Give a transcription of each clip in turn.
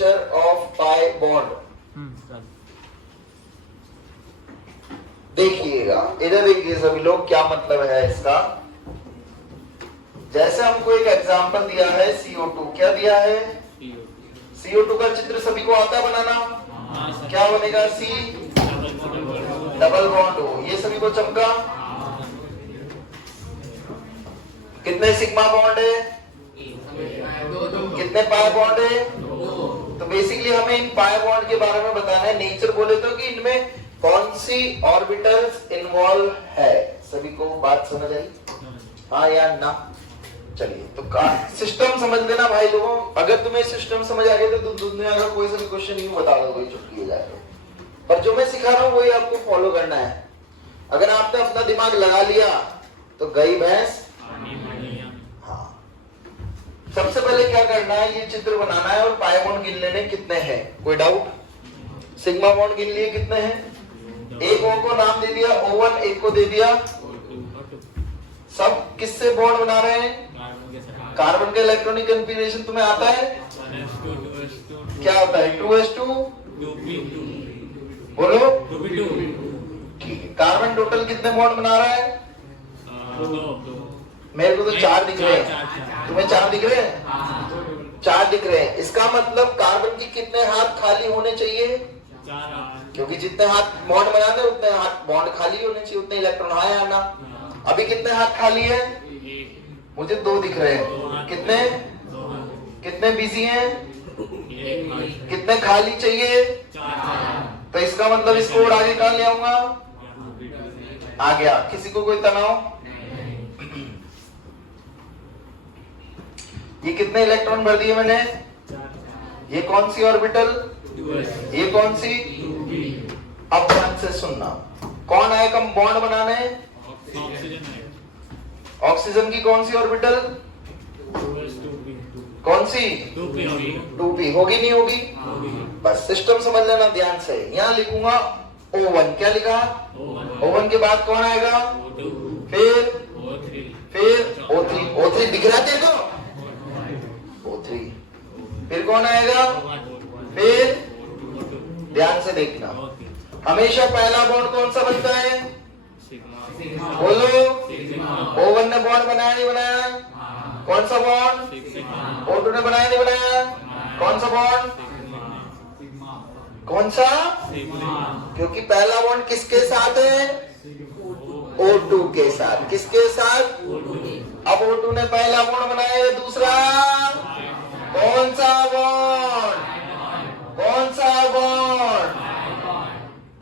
Nature of pi bond. देखिएगा इधर देखिए सभी लोग, क्या मतलब है इसका। जैसे हमको एक एग्जांपल दिया है CO2, क्या दिया है? CO2 का चित्र सभी को आता है बनाना? क्या बनेगा? C डबल बॉन्ड हो, ये सभी को चमका। कितने सिग्मा बॉन्ड है? कितने पाई बॉन्ड है? तो बेसिकली हमें इन पाई बॉन्ड के बारे में बताना है। नेचर बोले तो कि इनमें कौन सी ऑर्बिटल्स इन्वॉल्व है। सभी को बात समझ आई? हाँ या ना? चलिए तो सिस्टम समझ लेना भाई लोगों। अगर तुम्हें सिस्टम समझ आ गया तो दुनिया का कोई सा भी क्वेश्चन नहीं बता दो, कोई छुट्टी हो जाएगा। पर जो मैं सिखा रहा हूँ वही आपको फॉलो करना है। अगर आपने अपना दिमाग लगा लिया तो गई भैंस। हाँ, सबसे पहले क्या करना है, ये चित्र बनाना है और पाई बॉन्ड गिन लेने कितने हैं। कोई डाउट? सिग्मा बॉन्ड गिन लिए कितने हैं? एक को नाम दे दिया O1, एक को दे दिया। सब किससे बॉन्ड बना रहे हैं? कार्बन का इलेक्ट्रॉनिक कॉन्फ़िगरेशन तुम्हें आता है? क्या होता है? 2s2 बोलो। ठीक है, कार्बन टोटल कितने बॉन्ड बना रहा है? मेरे को तो 4 दिख रहे हैं, तुम्हें 4 दिख रहे हैं? 4 दिख रहे हैं। इसका मतलब कार्बन की कितने हाथ खाली होने चाहिए? क्योंकि जितने हाथ बॉन्ड बनाते उतने हाथ बॉन्ड खाली होने चाहिए, उतने इलेक्ट्रॉन आए आना। अभी कितने हाथ खाली है? मुझे 2 दिख रहे हैं। कितने कितने बिजी हैं? कितने खाली चाहिए? तो इसका मतलब इसको और आगे कहां ले आऊंगा? आ गया। किसी को कोई तनाव? ये कितने इलेक्ट्रॉन भर दिए मैंने? ये कौन सी ऑर्बिटल? ये कौन सी? अब ध्यान से सुनना, कौन आए कम बॉन्ड बनाने? ऑक्सीजन की कौन सी ऑर्बिटल? कौन सी? 2p होगी नहीं होगी? बस सिस्टम समझ लेना ध्यान से। यहां लिखूंगा O1, क्या लिखा? O1 के बाद कौन आएगा? फिर O3 दिख रहा है तेरे को? O3 फिर कौन आएगा? फिर ध्यान से देखना, हमेशा पहला बॉन्ड कौन सा बनता है? बोलो। O1 ने बॉन्ड बनाया नहीं बनाया? कौन सा बॉन्ड? O2 ने बनाया नहीं बनाया? कौन सा बॉन्ड? कौन सा? क्योंकि पहला बॉन्ड किसके साथ है? O2 के साथ। किसके साथ? अब O2 ने पहला बॉन्ड बनाया है, दूसरा कौन सा बॉन्ड? कौन सा बॉन्ड?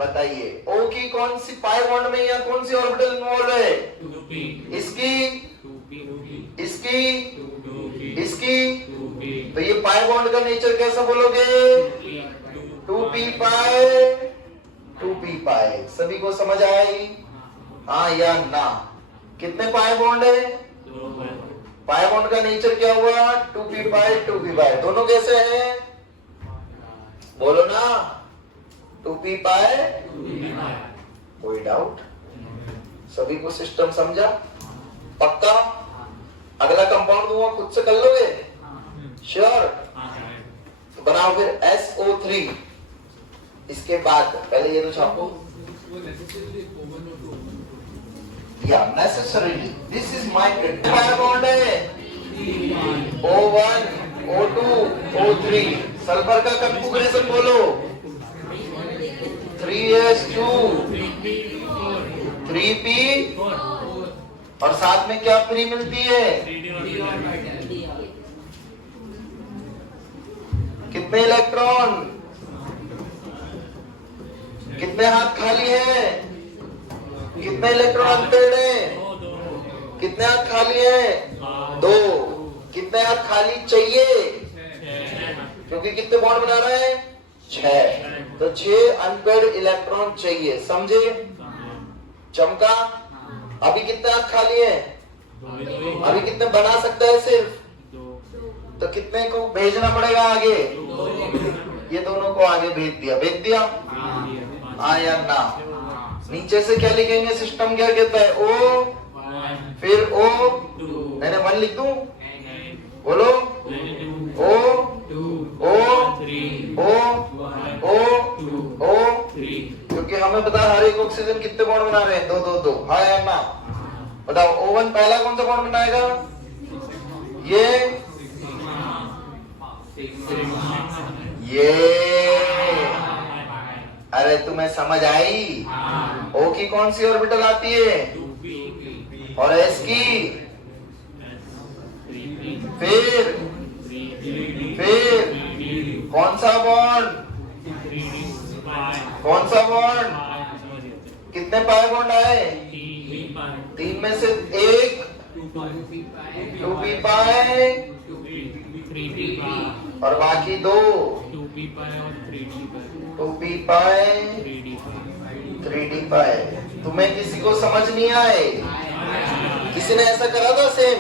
बताइए। O की कौन सी पाई बॉन्ड में या कौन सी ऑर्बिटल इन्वॉल्व है? इसकी, इसकी, इसकी। तो ये पाई बॉन्ड का नेचर कैसा बोलोगे? 2p पाई 2p पाई। सभी को समझ आई? हाँ या ना? कितने पाई बॉन्ड है? पाई बॉन्ड का नेचर क्या हुआ? 2p पाई 2p पाई। दोनों कैसे हैं? बोलो ना। 2p पाई। कोई डाउट? सभी को सिस्टम समझा? पक्का? अगला कंपाउंड दूंगा, खुद से कर लोगे? श्योर? तो बनाओ फिर SO3। इसके बाद पहले ये तो छापो। या necessarily this is my entire bond है। O1 O2 O3। सल्फर का कॉन्फ़िगरेशन बोलो। 3s2 3p और साथ में क्या फ्री मिलती है? कितने इलेक्ट्रॉन? कितने हाथ खाली हैं? कितने इलेक्ट्रॉन अनपेयर्ड हैं? कितने हाथ खाली हैं? 2। कितने हाथ खाली चाहिए? क्योंकि कितने बॉन्ड बना रहे हैं? 6। तो 6 अनपेयर्ड इलेक्ट्रॉन चाहिए। समझे? चमका? अभी कितने हाथ खाली हैं? अभी कितने बना सकता है सिर्फ? तो कितने को भेजना पड़ेगा आगे? ये दोनों को आगे भेज दिया। भेज दिया? हाँ या ना? नीचे से क्या लिखेंगे? सिस्टम क्या कहता है? O फिर O। मैंने 1 लिख दूं? बोलो। O ओ ओ ओ ओ, क्योंकि हमें पता है हर एक ऑक्सीजन कितने बॉन्ड बना रहे हैं, दो दो दो, हाँ या ना? बताओ O1 पहला कौन सा बॉन्ड बनाएगा? ये अरे तुम्हें समझ आई? O की कौन सी ऑर्बिटल आती है? और S की? फिर कौन सा बॉन्ड? कौन सा बॉन्ड? कितने पाई बॉन्ड आए? 3 में से एक 2p पाई और बाकी 2 2p पाई 3d पाई। तुम्हें किसी को समझ नहीं आए? किसी ने ऐसा करा था सेम?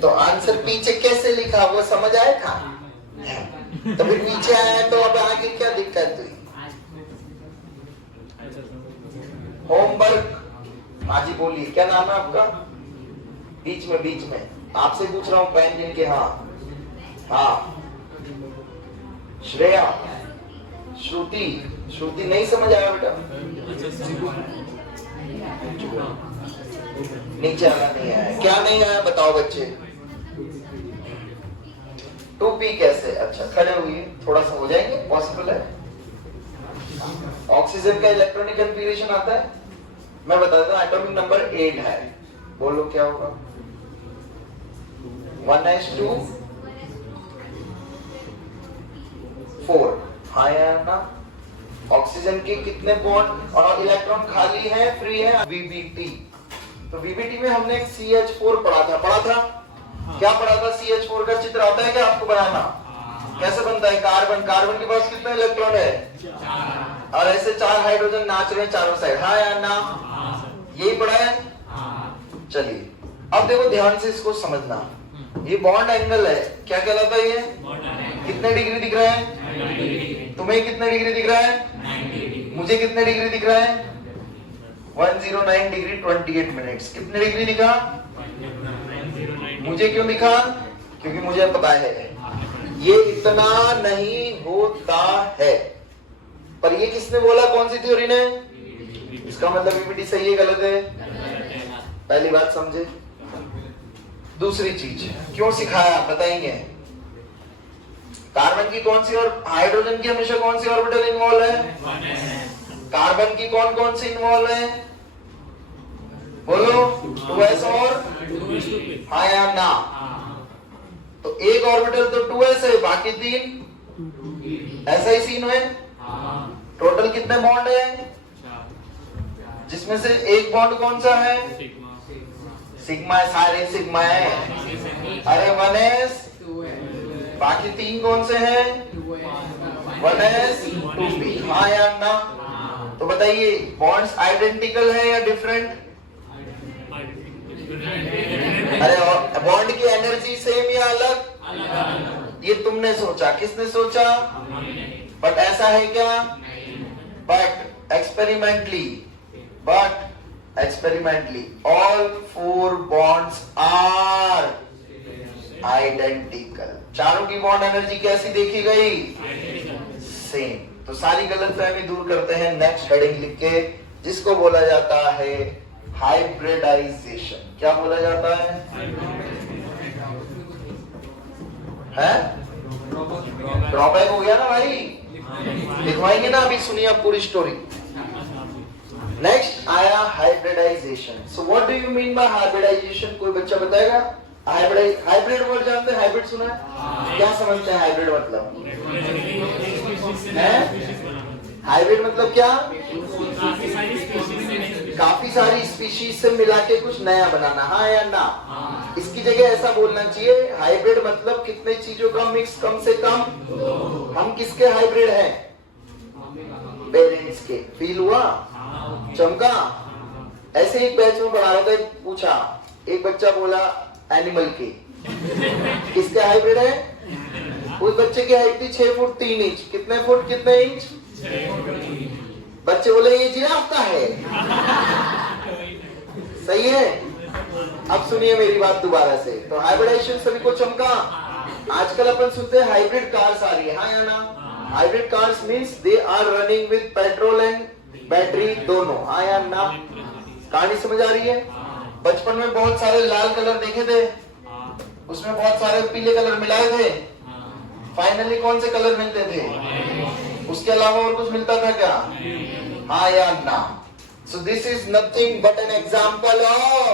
तो आंसर पीछे कैसे लिखा वो समझ आया था? तो फिर पीछे आया तो अब आगे क्या दिक्कत हुई? होमवर्क। हाँ जी बोलिए, क्या नाम है आपका? बीच में आपसे पूछ रहा हूँ पेन जिनके, हाँ श्रेया, श्रुति नहीं समझ आया बेटा? नीचे आना नहीं आया, क्या नहीं आया बताओ बच्चे? 2p कैसे? अच्छा खड़े हुए, थोड़ा सा हो जाएंगे, पॉसिबल है। ऑक्सीजन का इलेक्ट्रॉनिक कन्फिगरेशन आता है, मैं बता देता हूं, एटॉमिक नंबर 8 है, बोलो क्या होगा? 1s2 4, हाँ या ना? ऑक्सीजन के कितने बॉन्ड और इलेक्ट्रॉन खाली है, फ्री है? VBT। तो VBT में हमने एक CH4 पढ़ा था? क्या पढ़ा था? CH4 का चित्र आता है क्या आपको बनाना? कैसे बनता है? कार्बन के पास कितने इलेक्ट्रॉन है? और ऐसे 4 हाइड्रोजन नाच रहे हैं चारों साइड, हाँ या ना? यही पढ़ा है? चलिए अब देखो ध्यान से इसको समझना। ये बॉन्ड एंगल है, क्या कहलाता है ये? कितने डिग्री दिख रहा है? तुम्हें कितने डिग्री दिख रहा है? मुझे कितने डिग्री दिख रहा है? 109 डिग्री 28 मिनट्स। कितने डिग्री दिखा? मुझे क्यों दिखा? क्योंकि मुझे पता है ये इतना नहीं होता है। पर ये किसने बोला? कौन सी थ्योरी ने? इसका मतलब VBT सही है गलत है? पहली बात समझे। दूसरी चीज क्यों सिखाया बताएंगे? कार्बन की कौन सी और हाइड्रोजन की हमेशा कौन सी ऑर्बिटल इन्वॉल्व है? कार्बन की कौन सी इन्वॉल्व है? बोलो 2s और हाँ या ना? तो एक ऑर्बिटल तो 2s है, बाकी 3 ऐसा ही सीन है। टोटल कितने बॉन्ड है? जिसमें से एक बॉन्ड कौन सा है? सिग्मा, सारे सिग्मा है। अरे 1s, बाकी 3 कौन से हैं? 1s 2p, हाँ या ना? तो बताइए बॉन्ड्स आइडेंटिकल है या डिफरेंट? अरे बॉन्ड की एनर्जी सेम या अलग? ये तुमने सोचा, किसने सोचा? बट ऐसा है क्या? But experimentally all 4 bonds are identical। चारों की बॉन्ड एनर्जी कैसी देखी गई? सेम। तो सारी गलतफहमी दूर करते हैं नेक्स्ट हेडिंग लिख के, जिसको बोला जाता है हाइब्रिडाइजेशन। क्या बोला जाता है? ड्रॉबैक हो गया ना भाई? लिखवाएंगे ना अभी, सुनिए आप पूरी स्टोरी। नेक्स्ट आया hybridization. So what do you mean by hybridization? कोई बच्चा बताएगा? हाइब्रिड वर्ड जानते हैं? हाइब्रिड सुना है? क्या समझते हैं हाइब्रिड मतलब? हाइब्रिड मतलब क्या? काफी सारी स्पीशीज से मिला के कुछ नया बनाना, हाँ या ना? इसकी जगह ऐसा बोलना चाहिए, हाइब्रिड मतलब कितने चीजों का मिक्स, कम से कम। हम किसके हाइब्रिड हैं? पेरेंट्स के। फील हुआ? चमका? ऐसे एक बैच में पढ़ा रहा था, पूछा एक बच्चा बोला एनिमल के। किसके हाइब्रिड है? उस बच्चे की हाइट थी 6 फुट 3 इंच। कितने फुट कितने इंच? बच्चे बोले ये जिराफ का है। सही है? अब सुनिए मेरी बात दोबारा से। तो हाइब्रिडाइजेशन सभी को चमका। आजकल अपन सुनते हैं हाइब्रिड कार्स आ रही है, हाँ या ना? Hybrid cars means they are running with petrol and battery दोनों, हाँ या ना? कहानी समझ आ रही है? बचपन में बहुत सारे लाल कलर देखे थे, उसमें बहुत सारे पीले कलर मिलाए थे, फाइनली कौन से कलर मिलते थे? उसके अलावा और कुछ मिलता था क्या? हाँ या ना? So this is nothing but an example of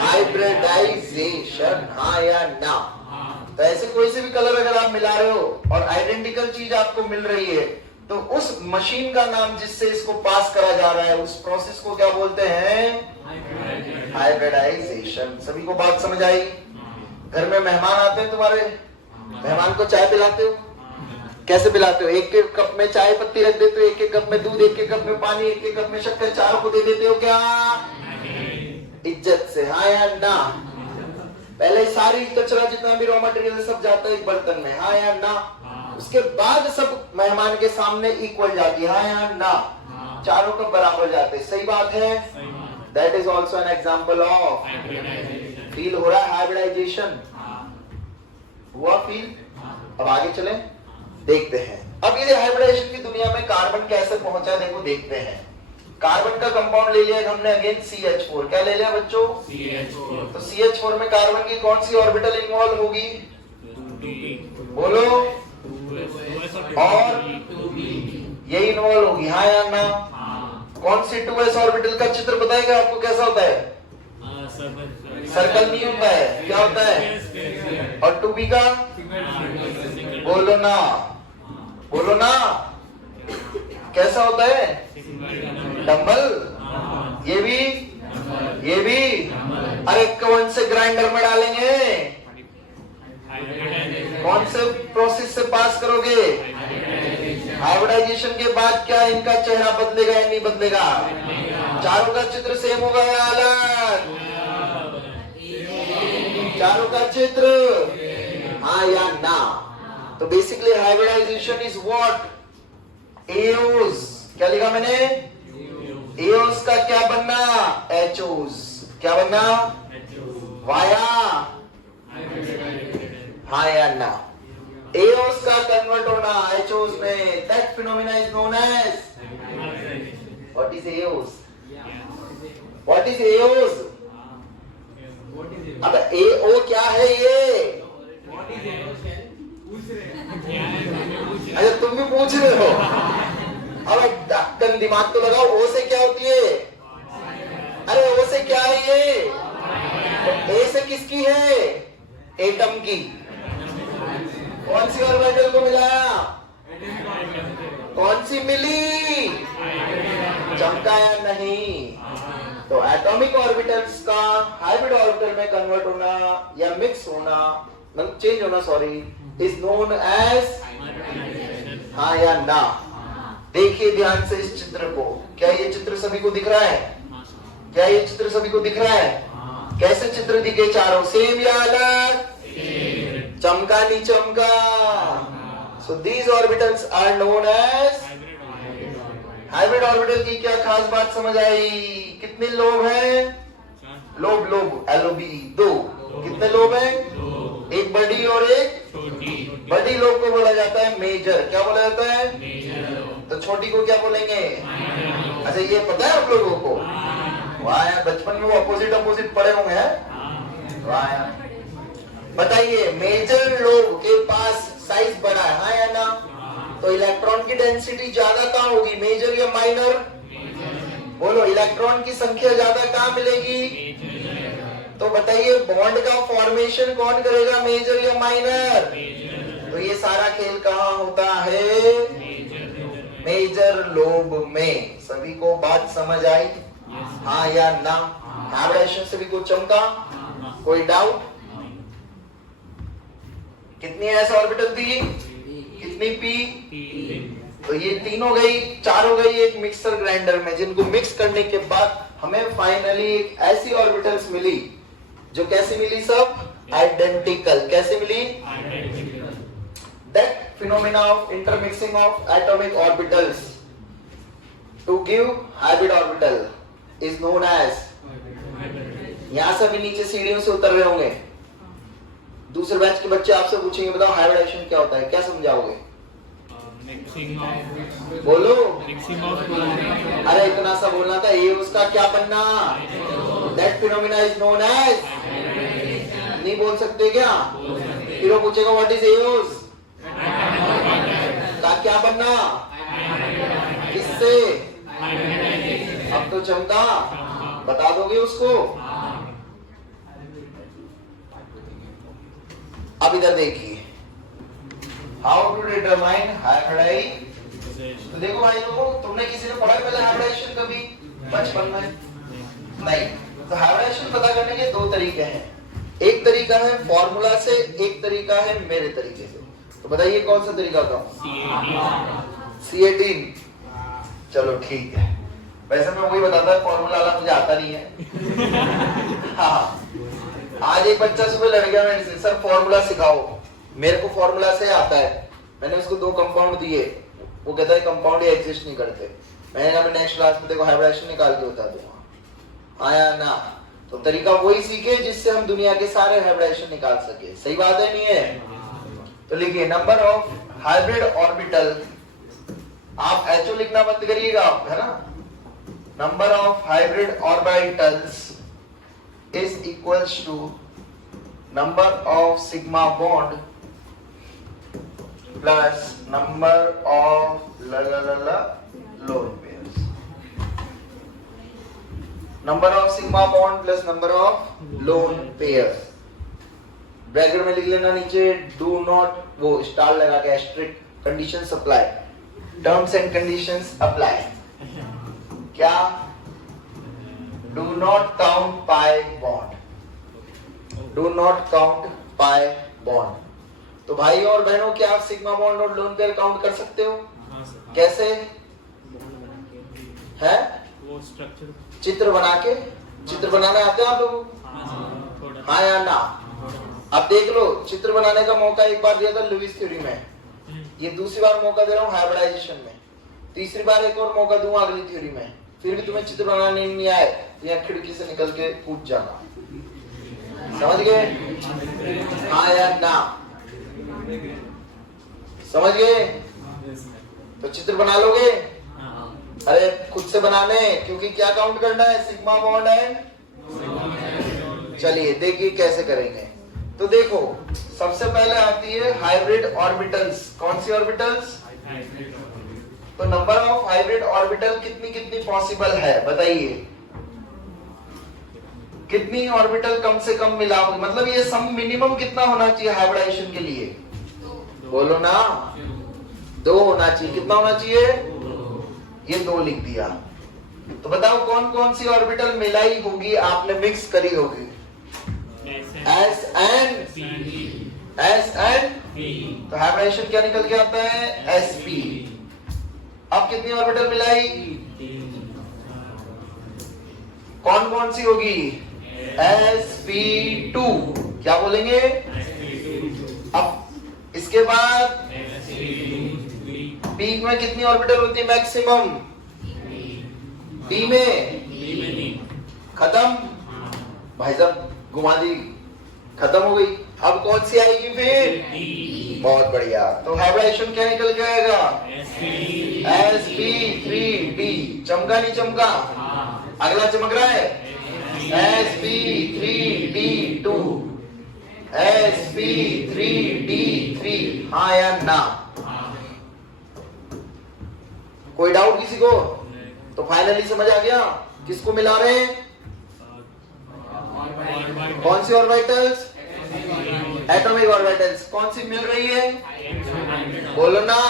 hybridization, हाँ या ना? तो ऐसे कोई से भी कलर अगर आप मिला रहे हो और आइडेंटिकल चीज आपको मिल रही है, तो उस मशीन का नाम जिससे इसको पास करा जा रहा है, उस प्रोसेस को क्या बोलते हैं? हाइब्रिडाइजेशन। सभी को बात समझ आई? घर में मेहमान आते हैं तुम्हारे, मेहमान को चाय पिलाते हो, कैसे पिलाते हो? एक एक कप में चाय पत्ती रख देते हो, एक एक कप में दूध, एक एक कप में पानी, एक एक कप में शक्कर, चारों को दे देते हो क्या? इज्जत से, हाँ या ना? पहले सारी कचरा जितना भी रॉ मटेरियल सब जाता है एक बर्तन में, हाँ या ना? उसके बाद सब मेहमान के सामने इक्वल जाती है, हाँ या ना? चारों कप बराबर जाते, सही बात है? That is also an example of feel हो रहा है हाइब्रिडाइजेशन। हुआ फील? अब आगे चले देखते हैं। अब ये हाइब्रिडाइजेशन की दुनिया में कार्बन कैसे पहुंचा, देखो देखते हैं। कार्बन का कंपाउंड ले लिया हमने अगेन CH4। क्या ले लिया बच्चों? CH4। तो CH4 में कार्बन की कौन सी ऑर्बिटल इन्वॉल्व होगी? बोलो। और ये इन्वॉल्व होगी, हाँ या ना? कौन सी 2s ऑर्बिटल का चित्र बताएगा आपको कैसा होता है? सर्कल नहीं होता है, क्या होता है? और 2b का? बोलो ना, बोलो ना, कैसा होता है? डंबल। ये भी, ये भी। अरे कौन से ग्राइंडर में डालेंगे? कौन से प्रोसेस से पास करोगे? हाइब्रिडाइजेशन के बाद क्या इनका चेहरा बदलेगा या नहीं बदलेगा? चारों का चित्र सेम होगा या अलग? चारों का चित्र, हाँ या ना? तो basically hybridisation is what? Eos. क्या लिखा मैंने? एओस का क्या बनना? एचओस। क्या बनना? वाया, हाँ या ना? एओस का कन्वर्ट होना एचओस में, that phenomena is known as what is AOs? What is AOs? अब एओ क्या है ये? अच्छा तुम भी पूछ रहे हो? अब ढक्कन दिमाग तो लगाओ, ओ से क्या होती है? अरे ओ से क्या है ये? तो ए से किसकी है? एटम की। कौन सी ऑर्बिटल को मिलाया? कौन सी मिली? चमका या नहीं? तो एटॉमिक ऑर्बिटल्स का हाइब्रिड ऑर्बिटल में कन्वर्ट होना या मिक्स होना, चेंज होना सॉरी, इज नोन एज, हाँ या ना? देखिए ध्यान से इस चित्र को। क्या ये चित्र सभी को दिख रहा है? क्या ये चित्र सभी को दिख रहा है? कैसे चित्र दिखे चारों? सेम या अलग? चमका नहीं चमका? So these orbitals are known as hybrid orbital. की क्या खास बात समझ आई? कितने लोब हैं? Lobe, lobe, LOB, 2। कितने लोब हैं? एक बड़ी और एक छोटी। बड़ी लोब को बोला जाता है मेजर। क्या बोला जाता है? तो छोटी को क्या बोलेंगे? अच्छा ये पता है आप लोगों को? वाह यार, बचपन में वो अपोजिट अपोजिट पढ़े होंगे हैं? वाह यार। बताइए मेजर लोब के पास साइज बड़ा है, हाँ या ना? तो इलेक्ट्रॉन की डेंसिटी ज्यादा कहाँ होगी, मेजर या माइनर? बोलो, इलेक्ट्रॉन की संख्या ज्यादा कहाँ मिलेगी? तो बताइए बॉन्ड का फॉर्मेशन कौन करेगा, मेजर या माइनर? तो ये सारा खेल कहाँ होता है? मेजर लोब में। सभी को बात समझ आई? हाँ या ना? हाइब्रिडाइजेशन सभी को चमका? कोई डाउट? कितनी एस ऑर्बिटल थी? कितनी पी? तो ये तीन हो गई, चार हो गई एक मिक्सर ग्राइंडर में, जिनको मिक्स करने के बाद हमें फाइनली एक ऐसी ऑर्बिटल्स मिली जो कैसी मिली सब? आइडेंटिकल। कैसे मिली? That phenomena of intermixing of atomic orbitals to give hybrid orbital is known as यहाँ से भी नीचे सीढ़ियों से उतर रहे होंगे। दूसरे बैच के बच्चे आपसे पूछेंगे बताओ हाइब्रिडाइजेशन क्या होता है, क्या समझाओगे? बोलो। अरे इतना सा बोलना था। ये उसका क्या बनना? That phenomena is known as. नहीं बोल सकते क्या? फिर वो पूछेगा व्हाट इज एयोस का क्या बनना? किससे? अब तो चमका, बता दोगे उसको? अब इधर देखिए, हाउ टू डिटरमाइन हाइब्रिडाइजेशन। तो देखो भाई लोगों, तुमने किसी ने पढ़ा है पहले हाइब्रिडाइजेशन कभी बचपन में? नहीं। तो हाइब्रिडाइजेशन पता करने के दो तरीके हैं। एक तरीका है फॉर्मूला से, एक तरीका है मेरे तरीके से। तो बताइए कौन सा तरीका था? C18। चलो ठीक है। वैसे मैं वही बताता, फॉर्मूला वाला मुझे आता नहीं है। हाँ, आज एक बच्चा सुबह लड़ गया मेरे से, सर फॉर्मूला सिखाओ। मेरे को फॉर्मूला से आता है। मैंने उसको 2 कंपाउंड दिए, वो कहता है कंपाउंड एग्जिस्ट नहीं करते। मैंने कहा मैं नेक्स्ट क्लास में देखो हाइब्रिडाइजेशन निकाल के बता दूंगा। हाँ या ना? तो तरीका वही सीखे जिससे हम दुनिया के सारे हाइब्रिडाइजेशन निकाल सके। सही बात है नहीं है? तो लिखिए नंबर ऑफ हाइब्रिड ऑर्बिटल। आप HO लिखना बंद करिएगा, है ना? Number of hybrid orbitals is equals to number of sigma bond plus number of lone pairs. Number of sigma bond plus number of lone pairs. Bracket में लिख लेना नीचे do not, वो स्टार लगा के asterisk, conditions apply, terms and conditions apply। क्या? Do not count pi bond. Do not count pi bond. तो भाई और बहनों, क्या आप सिग्मा बॉन्ड और लोन पेयर काउंट कर सकते हो? कैसे है? वो स्ट्रक्चर चित्र बना के। चित्र बनाना आते हैं आप लोगों को? हाँ या ना? अब देख लो, चित्र बनाने का मौका एक बार दिया था लुईस थ्योरी में, ये दूसरी बार मौका दे रहा हूँ हाइब्रिडाइजेशन में, तीसरी बार एक और मौका दूंगा अगली थ्योरी में। फिर भी तुम्हें चित्र बनाने नहीं आए, या खिड़की से निकल के कूद जाना। समझ गए? हाँ या ना? समझ गए? तो चित्र बना लोगे? अरे खुद से बनाने, क्योंकि क्या काउंट करना है? Sigma bond and. चलिए देखिए कैसे करेंगे। तो देखो, सबसे पहले आती है हाइब्रिड ऑर्बिटल्स। कौन सी ऑर्बिटल्स? तो नंबर ऑफ हाइब्रिड ऑर्बिटल कितनी कितनी पॉसिबल है बताइए? कितनी ऑर्बिटल कम से कम मिलाओगे? मतलब ये सम मिनिमम कितना होना चाहिए हाइब्रिडाइजेशन के लिए? बोलो ना, 2 होना चाहिए। कितना होना चाहिए? ये 2 लिख दिया। तो बताओ कौन कौन सी ऑर्बिटल मिलाई होगी, आपने मिक्स करी होगी? S and P। तो हाइब्रिडाइजेशन क्या निकल के आता है? sp। अब कितनी ऑर्बिटल मिलाई? कौन कौन सी होगी? sp2। क्या बोलेंगे? अब इसके बाद पीक में कितनी ऑर्बिटल होती है मैक्सिमम? डी में खत्म। भाई साहब घुमा दी, खत्म हो गई। अब कौन सी आएगी फिर? बहुत बढ़िया। तो हाइब्रिडाइजेशन क्या निकल के आएगा? sp3d। चमका नहीं चमका? अगला चमक रहा है? sp3d2, sp3d3। हाँ या ना? कोई डाउट किसी को? तो फाइनली समझ आ गया किसको मिला रहे हैं? कौन सी ऑर्बिटल्स? Atomic orbitals. कौन सी मिल रही है? बोलो ना।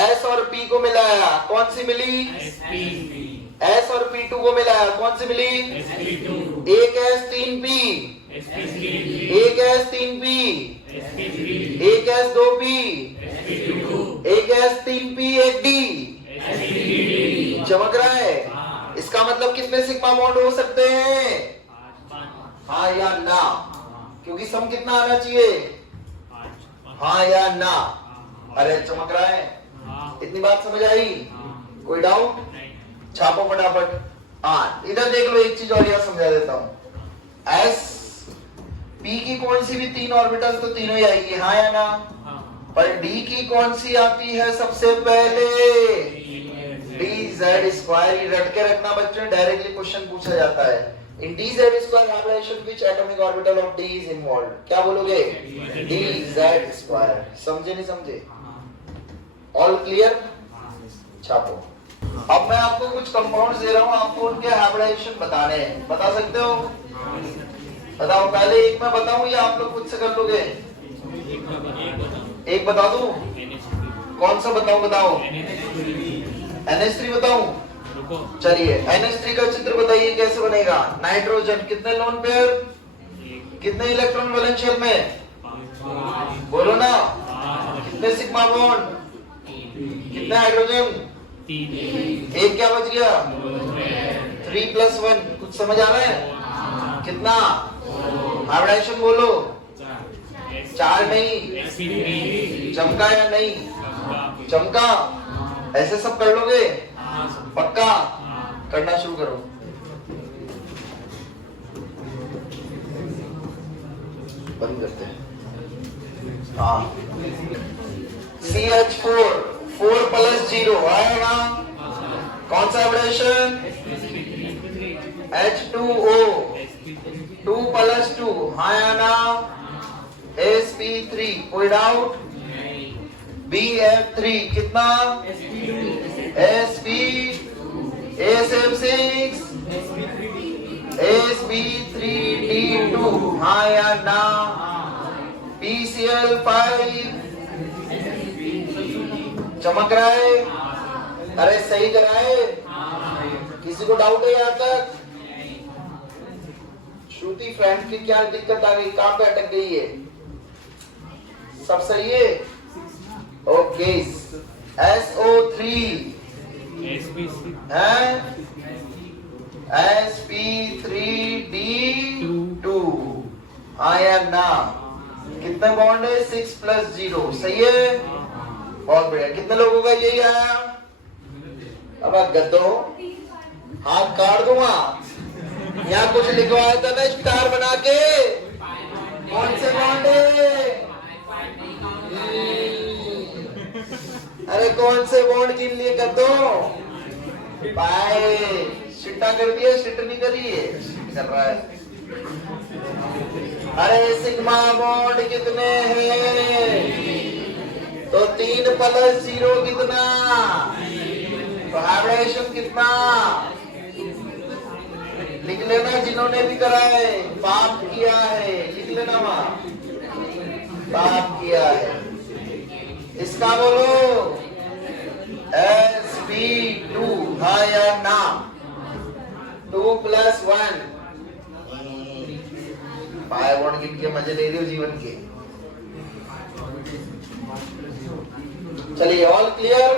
S और P को मिलाया, कौन सी मिली? S और P2 को मिलाया, कौन सी मिली? एक S 3P, एक S 3P, एक S 2P, एक S 3P 1D। चमक रहा है? इसका मतलब कितने सिग्मा बॉन्ड हो सकते हैं? हाँ या ना? क्योंकि सम कितना आना चाहिए? हाँ या ना? अरे चमक रहा है? इतनी बात समझ आई? कोई डाउट? छापो फटाफट। हाँ इधर देख लो, एक चीज और यहाँ समझा देता हूं। एस पी की कौन सी भी 3 ऑर्बिटल तो तीनों ही आएगी, हाँ या ना? पर डी की कौन सी आती है सबसे पहले? D z square. रट के रखना बच्चों, डायरेक्टली क्वेश्चन पूछा जाता है। In d z square hybridization which atomic orbital of d is involved? क्या बोलोगे? D z square. समझे नहीं समझे? All clear? छापो। अब मैं आपको कुछ कंपाउंड्स दे रहा हूं, आपको उनके हाइब्रिडाइजेशन बताने हैं। बता सकते हो? बताओ। पहले एक मैं बताऊं या आप लोग खुद से कर लोगे? एक बता दूं? कौन सा बताऊं? बताओ। NH3 बताऊं? चलिए NH3 का चित्र बताइए कैसे बनेगा। नाइट्रोजन कितने लोन पेयर, कितने इलेक्ट्रॉन वैलेंशियल में? बोलो ना। कितने सिग्मा बॉन्ड, कितने हाइड्रोजन? एक क्या बच गया? 3+1। कुछ समझ आ रहा है? कितना हाइब्रिडाइजेशन बोलो? 4 नहीं? चमका या नहीं? चमका। ऐसे सब कर लोगे? पक्का? करना शुरू करो। बंद करते हैं। हाँ CH4 4+0 आएगा। कौन सा हाइब्रिडेशन? H2O 2+2, हाँ या ना? sp3 कोई डाउट? BF3 कितना? sp SF6 sp3d2, हाँ या ना? PCl5 चमक रहा है? अरे सही कराए? किसी को डाउट है यहाँ तक? श्रुति फ्रेंड की क्या दिक्कत आ गई? कहां पे अटक गई है? सब सही है? ओके। SO3 sp3d2, हाँ या ना? कितने बॉन्ड है? 6+0। सही है? बहुत बढ़िया। कितने लोगों का यही आया? अब गद्दो हाथ काट दूंगा। यहाँ कुछ लिखवाया था ना स्टार बना के। कौन से बॉन्ड है? अरे कौन से बॉन्ड गिन लिए गद्दो? बाय शिट्टा कर दिया, शिट नहीं करी है, कर रहा है। अरे सिग्मा बॉन्ड कितने हैं? तो 3+0 कितना? तो हाइब्रिडेशन कितना? लिख लेना जिन्होंने भी करा है, पाप किया है, लिख लेना वहां, पाप किया है। इसका बोलो sp2, हाँ या ना? 2+1। पाए बॉन्ड गिन के मजे ले रहे हो जीवन के। चलिए ऑल क्लियर?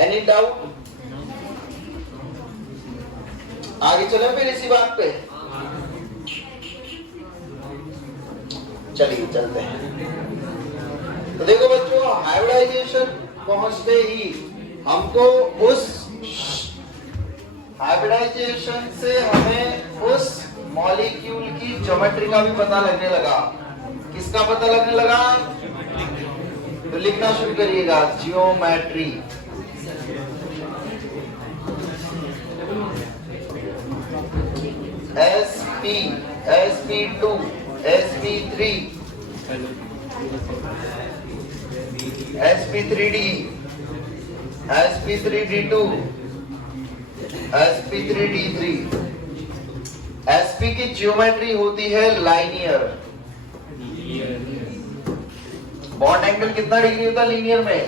Any doubt? आगे चले फिर इसी बात पे। चलिए चलते हैं। तो देखो बच्चों, हाइब्रिडाइजेशन पहुंचते ही हमको उस हाइब्रिडाइजेशन से हमें उस मॉलिक्यूल की ज्योमेट्री का भी पता लगने लगा। किसका पता लगने लगा? तो लिखना शुरू करिएगा, geometry. sp sp2 sp3 sp3d sp3d2 sp3d3। sp की ज्योमेट्री होती है लाइनियर। बॉन्ड एंगल कितना डिग्री होता है लीनियर में?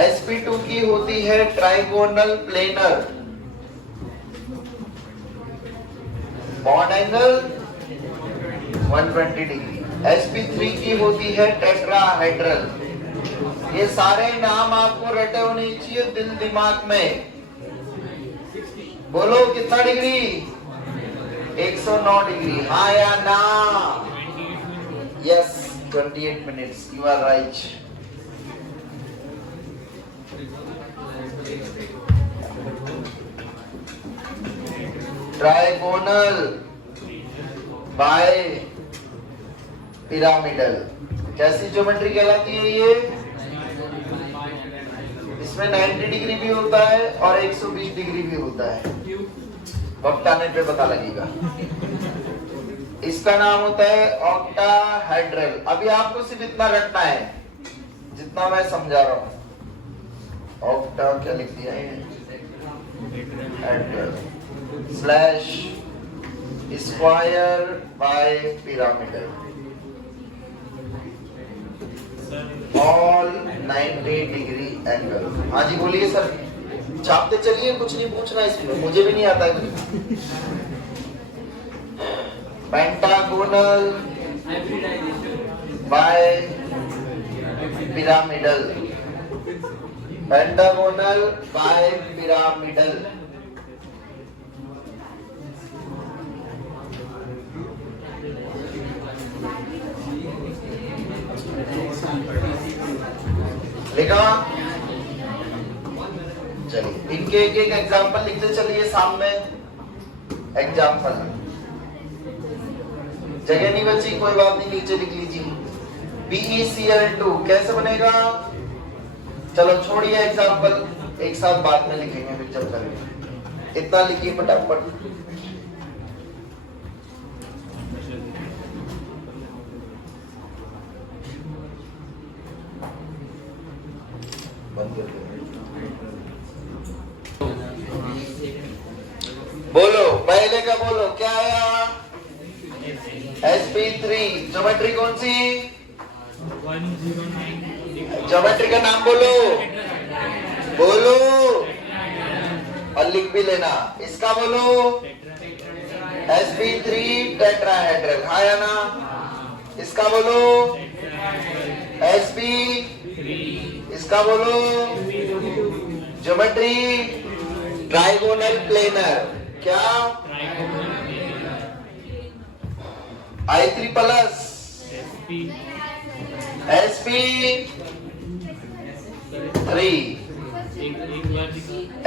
sp2 की होती है trigonal planar. Bond angle 120 degree. sp3 की होती है टेट्राहेड्रल। ये सारे नाम आपको रटे होने चाहिए दिल दिमाग में। बोलो कितना डिग्री? 109 डिग्री, हाँ या ना? Yes, 28 minutes, you are right. Trigonal bipyramidal. कैसी ज्योमेट्री कहलाती है ये? इसमें 90 डिग्री भी होता है और 120 डिग्री भी होता है, वक्त आने पे पता लगेगा। इसका नाम होता है ऑक्टाहेड्रल। अभी आपको सिर्फ इतना रटना है जितना मैं समझा रहा हूं। ऑक्टा क्या लिख दिया है? Hedral slash square by pyramidal all 90 degree angle. हाँ जी बोलिए सर। छापते चलिए, कुछ नहीं पूछना इसमें, मुझे भी नहीं आता है कुछ। Pentagonal bipyramidal, pentagonal bipyramidal. लिखा? चलिए इनके एक एक एग्जाम्पल लिखते चलिए सामने। एग्जाम्पल जगह नहीं बची, कोई बात नहीं, नीचे लिख लीजिए। BeCl2 कैसे बनेगा? चलो छोड़िए एग्जाम्पल, एक साथ बाद में लिखेंगे फिर जब करेंगे। इतना लिखिए फटाफट। बोलो पहले का बोलो, क्या आया? sp3। ज्योमेट्री कौन सी? 109। ज्योमेट्री का नाम बोलो, बोलो और लिख भी लेना। इसका बोलो sp3 टेट्राहेड्रल। आया ना? इसका बोलो sp, इसका बोलो ज्योमेट्री ट्राइगोनल प्लेनर। क्या? I3 प्लस sp3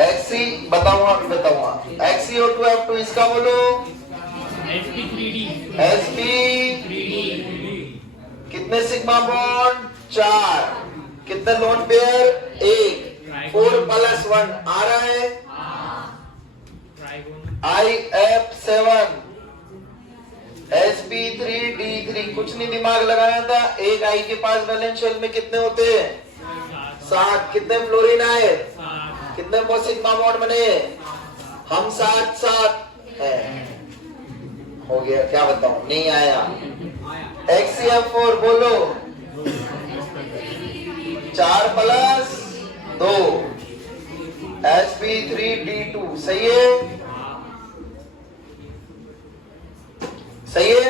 xc बताऊंगा, अभी बताऊंगा। XeO2F2 इसका बोलो sp3d। कितने सिग्मा बॉन्ड? 4। कितने लोन पेयर? 1। 4+1 आ रहा है। IF7 sp3d3। कुछ नहीं दिमाग लगाया था। एक आई के पास वैलेंस शेल में कितने होते हैं? 7। कितने फ्लोरीन आए? कितने सिग्मा बॉन्ड बने? हम 7 है। हो गया? क्या बताऊं, नहीं आया। XeF4 बोलो 4+2 sp3d2। सही है? सही है?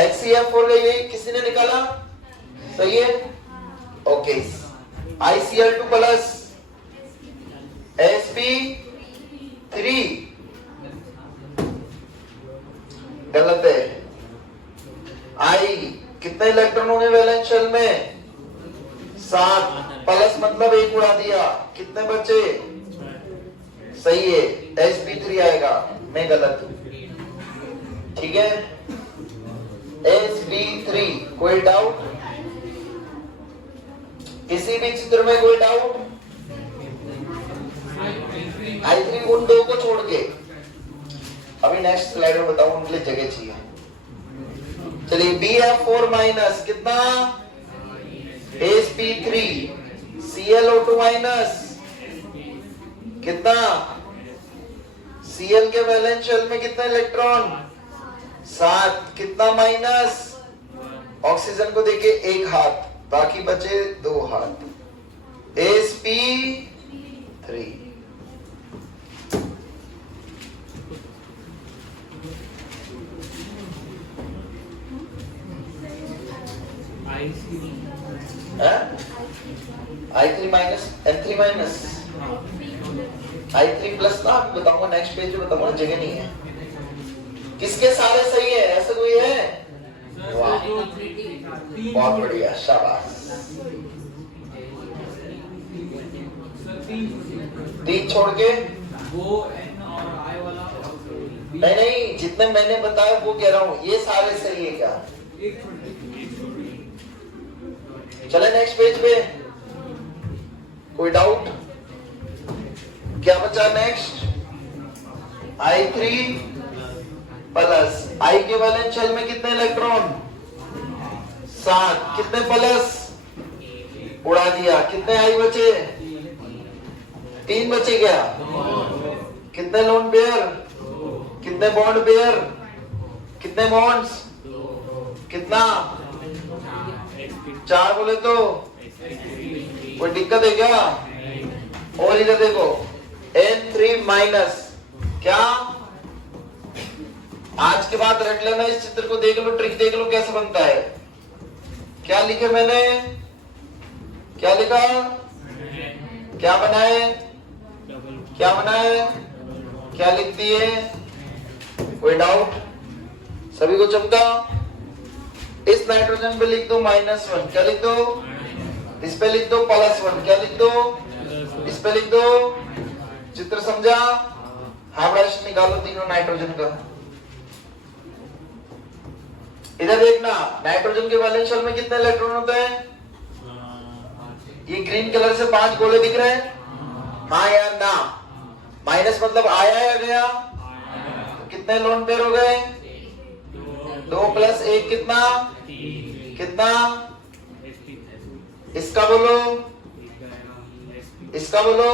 XeF4 ये किसी ने निकाला? सही है? ओके। ICl2 प्लस sp3 गलत है। I कितने इलेक्ट्रॉन होंगे वैलेंस शेल में? 7। प्लस मतलब 1 उड़ा दिया, कितने बचे? सही है, sp3 आएगा। मैं गलत हूं, ठीक है? sp3। कोई डाउट? किसी भी चित्र में कोई डाउट? I3 उन दो को छोड़ के। अभी नेक्स्ट स्लाइड में बताऊं, उनके लिए जगह चाहिए। चलिए BF4 माइनस कितना? sp3 ClO2 माइनस कितना? Cl के वैलेंस शेल में कितने इलेक्ट्रॉन? 7। कितना माइनस? ऑक्सीजन को देके 1 हाथ, बाकी बचे 2 हाथ। sp3। I3 minus N3 minus I3 plus ना बताऊंगा, नेक्स्ट पेज में बताऊंगा, जगह नहीं है। किसके सारे सही है? ऐसा कोई है? वाह बहुत बढ़िया, शाबाश। 3 छोड़ के वो N और I वाला नहीं नहीं, जितने मैंने बताया वो कह रहा हूँ, ये सारे सही है क्या? चले नेक्स्ट पेज पे, कोई डाउट? क्या बचा नेक्स्ट? I3 प्लस I के वैलेंस शेल में कितने इलेक्ट्रॉन? 7। कितने प्लस? उड़ा दिया। कितने I बचे? 3 बचे क्या? कितने लोन पेयर? कितने बॉन्ड पेयर? कितने बॉन्ड्स? कितना? 4 बोले तो कोई दिक्कत है क्या? और इधर देखो N3 माइनस क्या? आज के बाद रट लेना, इस चित्र को देख लो, ट्रिक देख लो कैसे बनता है। क्या लिखे मैंने? क्या लिखा? क्या बनाए? क्या बनाए? क्या लिख दिए? कोई डाउट? सभी को चमका? इस नाइट्रोजन पे लिख दो -1, क्या लिख दो? इस पे लिख दो +1, क्या लिख दो? इस पे लिख दो। चित्र समझा? हाइब्रिडाइजेशन निकालो तीनों नाइट्रोजन का। इधर देखना, नाइट्रोजन के वैलेंस शेल में कितने इलेक्ट्रॉन होते हैं? ये ग्रीन कलर से 5 गोले दिख रहे हैं, हाँ या ना? माइनस मतलब आया या गया? कितने लोन पेयर हो गए? 2 + 1 कितना? कितना? इसका बोलो, इसका बोलो।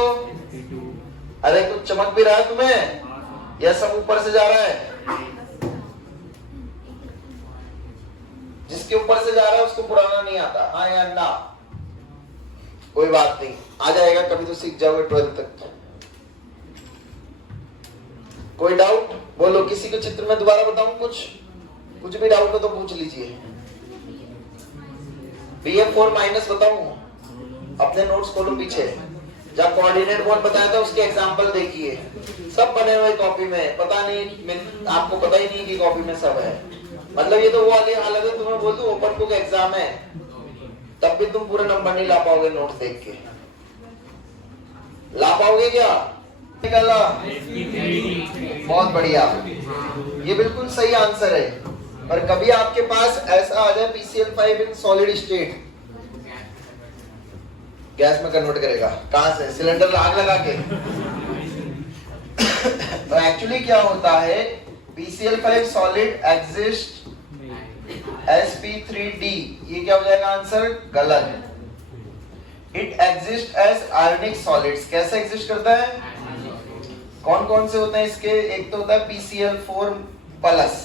अरे कुछ चमक भी रहा है तुम्हें? यह सब ऊपर से जा रहा है? जिसके ऊपर से जा रहा है उसको पुराना नहीं आता, हाँ या ना? कोई बात नहीं, आ जाएगा, कभी तो सीख जाओगे 12th तक। कोई डाउट? बोलो, किसी को चित्र में दोबारा बताऊं? कुछ भी डाउट हो तो पूछ लीजिए। BF4 माइनस बताऊं? अपने नोट्स खोलो पीछे, जब कोऑर्डिनेट बॉन्ड बताया था उसके एग्जांपल देखिए, सब बने हुए कॉपी में। पता नहीं, आपको पता ही नहीं कि कॉपी में सब है। मतलब ये तो वो वाली हालत है, तुम्हें बोल दूं ओपन बुक एग्जाम है तब भी तुम पूरे नंबर नहीं ला पाओगे नोट्स देख के। ला पाओगे क्या? निकाला? बहुत बढ़िया, ये बिल्कुल सही आंसर है। पर कभी आपके पास ऐसा आ जाए PCl5 in solid state, gas में कन्वर्ट करेगा, कहां से? सिलेंडर आग लगा के। तो एक्चुअली क्या होता है, PCl5 सॉलिड एग्जिस्ट sp3d, ये क्या हो जाएगा आंसर? गलत। It exist as ionic solids. कैसे एग्जिस्ट करता है? कौन कौन से होते हैं इसके? एक तो होता है PCl4 प्लस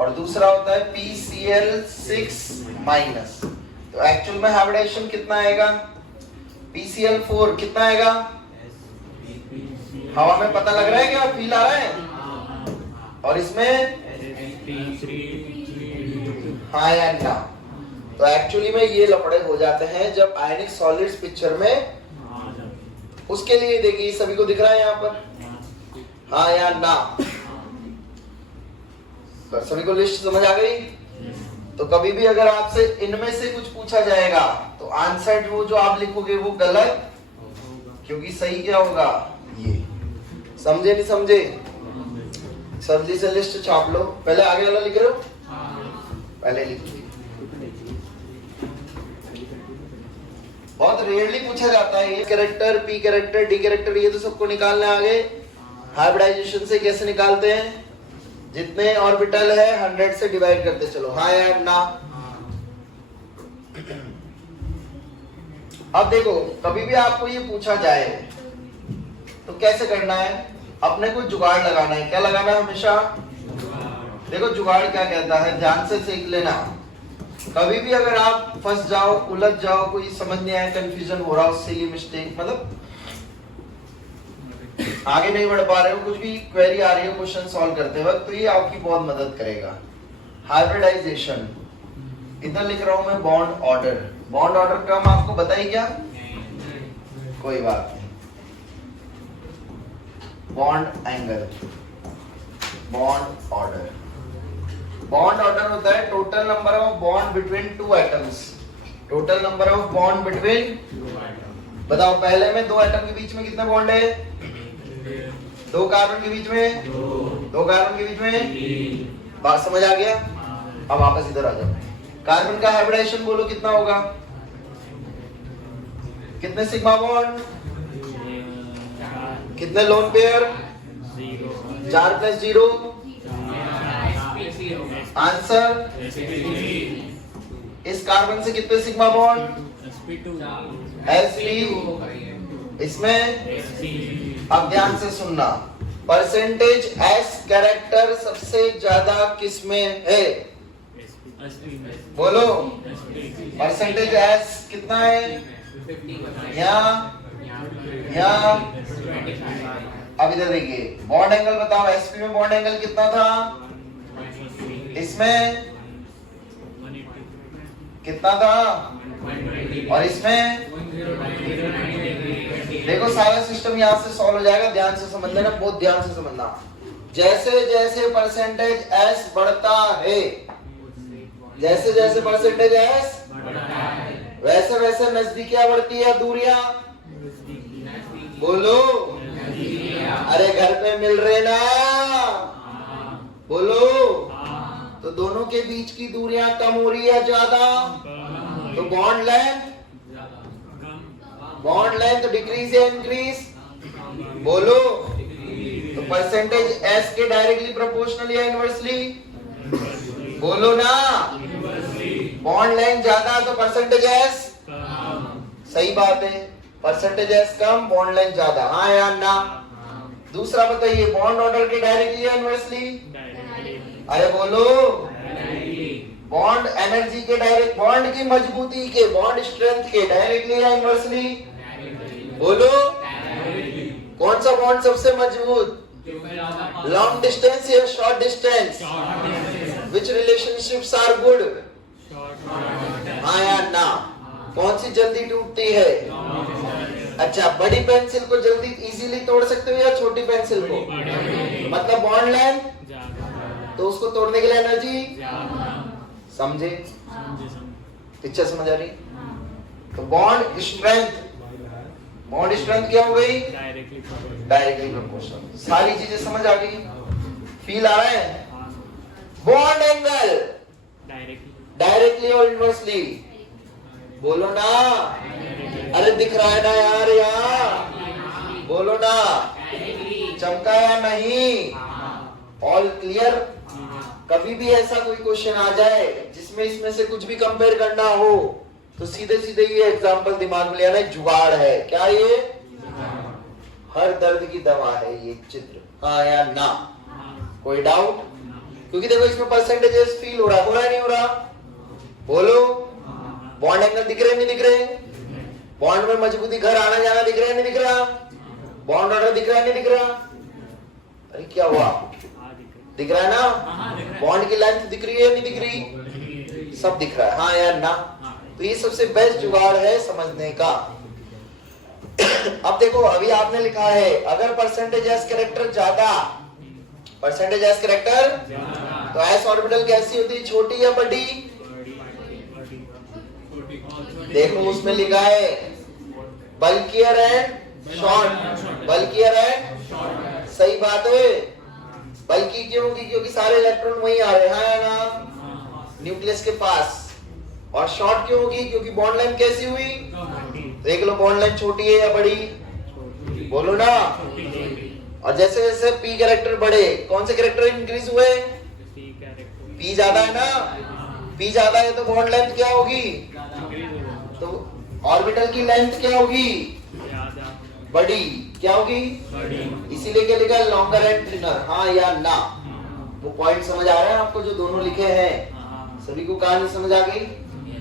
और दूसरा होता है PCl6 माइनस। तो एक्चुअल में हाइब्रिडाइजेशन कितना आएगा? PCl4 कितना आएगा? हवा में पता लग रहा है क्या? फील आ रहा है? और इसमें हाँ या ना? तो एक्चुअली में ये लफड़े हो जाते हैं जब आयनिक सॉलिड्स पिक्चर में, उसके लिए देखिए सभी को दिख रहा है यहाँ पर, हाँ या ना? पर सभी को लिस्ट समझ आ गई? तो कभी भी अगर आपसे इनमें से कुछ पूछा जाएगा तो आंसर वो जो आप लिखोगे वो गलत, क्योंकि सही क्या होगा? ये। समझे नहीं समझे? सब्जी से लिस्ट छाप लो। पहले आगे वाला लिख रहे हो? पहले लिख लीजिए। बहुत रेयरली पूछा जाता है ये character, P character, D character, ये तो सबको निकालने आगे। हाइब्रिडाइजेशन से कैसे निकालते हैं? जितने ऑर्बिटल है 100 से डिवाइड करते चलो, हाँ या ना? अब देखो, कभी भी आपको ये पूछा जाए तो कैसे करना है? अपने को जुगाड़ लगाना है। क्या लगाना है? हमेशा देखो जुगाड़ क्या कहता है, ध्यान से सीख लेना। कभी भी अगर आप फंस जाओ, उलझ जाओ, कोई समझ नहीं आया, कंफ्यूजन हो रहा, उससे ये मिस्टेक, मतलब आगे नहीं बढ़ पा रहे हो, कुछ भी क्वेरी आ रही है क्वेश्चन सॉल्व करते वक्त, तो ये आपकी बहुत मदद करेगा। हाइब्रिडाइजेशन, इधर लिख रहा हूं मैं बॉन्ड ऑर्डर। बॉन्ड ऑर्डर का हम आपको बताइए क्या? कोई बात नहीं। Bond angle, bond order. Bond order होता है total number of bond between two atoms. Total number of bond between, बताओ पहले में दो एटम के बीच में कितने बॉन्ड है? दो कार्बन के बीच में, दो कार्बन के बीच में, बात समझ आ गया? अब वापस इधर आ जाओ। कार्बन का हाइब्रिडेशन बोलो कितना होगा? कितने सिग्मा बॉन्ड, कितने लोन पेयर? 4 + 0 आंसर। इस कार्बन से कितने सिग्मा बॉन्ड? sp। इसमें अब ध्यान से सुनना, परसेंटेज s कैरेक्टर सबसे ज्यादा किस में है? बोलो परसेंटेज s कितना है? यहाँ अब इधर देखिए, बॉन्ड एंगल बताओ, sp में बॉन्ड एंगल कितना था? इसमें कितना था? और इसमें देखो, सारा सिस्टम यहाँ से सॉल्व हो जाएगा। ध्यान से समझ लेना, बहुत ध्यान से समझना। जैसे जैसे परसेंटेज s बढ़ता है, जैसे जैसे परसेंटेज s वैसे वैसे नजदीकियां बढ़ती है, दूरियां? बोलो, अरे घर पे मिल रहे ना? बोलो, तो दोनों के बीच की दूरियां कम हो रही है ज्यादा, तो bond length, bond length decrease या इंक्रीज? बोलो, तो परसेंटेज s के डायरेक्टली प्रोपोर्शनल या इनवर्सली? बोलो ना, बॉन्ड लेंथ ज्यादा तो परसेंटेज s सही बात है, परसेंटेज s कम, बॉन्ड लेंथ ज्यादा, हाँ या ना? दूसरा बताइए, बॉन्ड ऑर्डर के डायरेक्टली या इनवर्सली? अरे बोलो, बॉन्ड एनर्जी के डायरेक्ट, बॉन्ड की मजबूती के, बॉन्ड स्ट्रेंथ के डायरेक्टली या इनवर्सली? बोलो, कौन सा बॉन्ड सबसे मजबूत? लॉन्ग डिस्टेंस या short distance? Which relationships are good? हाँ या ना? कौन सी जल्दी टूटती है? अच्छा, बड़ी पेंसिल को जल्दी इजीली तोड़ सकते हो या छोटी पेंसिल को? मतलब बॉन्ड लेंथ, तो उसको तोड़ने के लिए एनर्जी, समझे? पिक्चर समझ आ रही? तो बॉन्ड स्ट्रेंथ, बॉन्ड स्ट्रेंथ क्या हो गई? Directly proportional. सारी चीजें समझ आ गई? फील आ रहा है? बॉन्ड एंगल डायरेक्टली और इनवर्सली? बोलो ना, अरे दिख रहा है ना यार यहाँ? बोलो ना, चमका या नहीं? All clear? कभी भी ऐसा कोई क्वेश्चन आ जाए जिसमें इसमें से कुछ भी कंपेयर करना हो, तो सीधे सीधे ये एग्जांपल दिमाग में ले आना, जुगाड़ है क्या ये? हर दर्द की दवा है ये चित्र, हाँ या ना? कोई डाउट? क्योंकि देखो, इसमें परसेंटेजेस फील हो रहा है नहीं हो रहा? बोलो, बॉन्ड एंगल दिख रहे नहीं दिख रहे? बॉन्ड में मजबूती, घर आना जाना दिख रहा है नहीं दिख रहा? बॉन्ड ऑर्डर दिख रहा है नहीं दिख रहा? अरे क्या हुआ? दिख रहा है ना? बॉन्ड की लेंथ दिख रही है नहीं दिख रही? सब दिख रहा है, हाँ या ना? तो ये सबसे बेस्ट जुगाड़ है समझने का। अब देखो, अभी आपने लिखा है अगर परसेंटेज एस कैरेक्टर ज्यादा, परसेंटेज एस कैरेक्टर, तो एस ऑर्बिटल कैसी होती है, छोटी या बड़ी? देखो उसमें लिखा है bulkier and short, bulkier and, सही बात है। बल्कि क्यों होगी? क्योंकि सारे इलेक्ट्रॉन वहीं आ रहे हैं ना, न्यूक्लियस के पास। और शॉर्ट क्यों होगी? क्योंकि बॉन्ड लेंथ कैसी हुई? देख लो, बॉन्ड लेंथ छोटी है या बड़ी? बोलो ना। और जैसे जैसे पी कैरेक्टर बढ़े, कौन से कैरेक्टर इंक्रीज हुए? पी ज्यादा है ना? पी ज्यादा है तो बॉन्ड लेंथ क्या होगी? तो ऑर्बिटल की लेंथ क्या होगी? बड़ी। क्या होगी? इसीलिए क्या लिखा है? लॉन्गर एंड थिनर, हाँ या ना? वो पॉइंट समझ आ रहा है आपको जो दोनों लिखे हैं? सभी को कहानी समझ आ गई?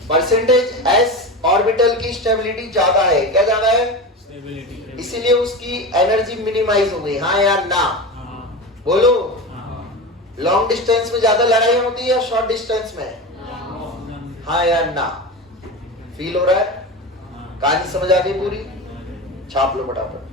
परसेंटेज एस ऑर्बिटल की स्टेबिलिटी ज्यादा है, क्या ज्यादा है? इसीलिए उसकी एनर्जी मिनिमाइज हो गई, हाँ या ना? बोलो, लॉन्ग डिस्टेंस में ज्यादा लड़ाई होती है या शॉर्ट डिस्टेंस में? हाँ या ना? फील हो रहा है? कहानी समझ आ गई पूरी? छाप लो फटाफट।